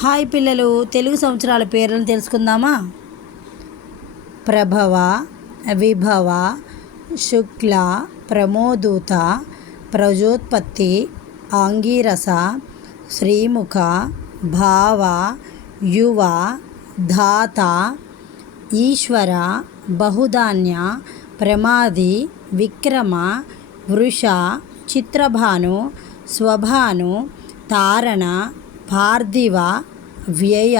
Hi పిల్లలు, తెలుగు సంవత్సరాల పేర్లను తెలుసుకుందామా? ప్రభవ, విభవ, శుక్ల, ప్రమోదూత, ప్రజోత్పత్తి, ఆంగీరస, శ్రీముఖ, భావ, యువ, ధాత, ఈశ్వర, బహుధాన్య, ప్రమాది, విక్రమ, వృష, చిత్రభాను, స్వభాను, తారణ, పార్థివ, వ్యయ,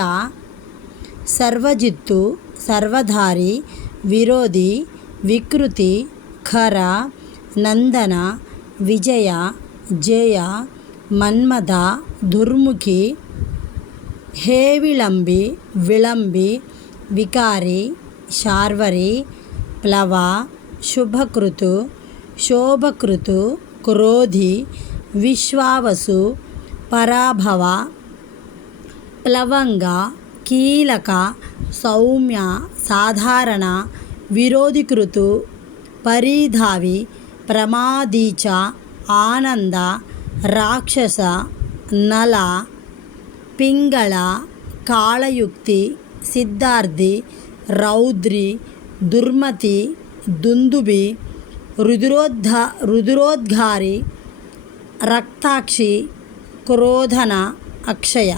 సర్వజిత్తు, సర్వధారి, విరోధి, వికృతి, ఖర, నందన, విజయ, జయ, మన్మథ, దుర్ముఖి, హేవిళంబి, విళంబి, వికారి, శార్వరి, ప్లవ, శుభకృతు, శోభకృతు, క్రోధి, విశ్వావసు, పరాభవ, ప్లవంగ, కీలక, సౌమ్య, సాధారణ, విరోధికృతు, పరిధావి, ప్రమాదీచ, ఆనంద, రాక్షస, నల, పింగళ, కాళయుక్తి, సిద్ధార్థి, రౌద్రి, దుర్మతి, దుందుబి, రుదురోద్ఘారి, రక్తాక్షి, క్రోధన, అక్షయ.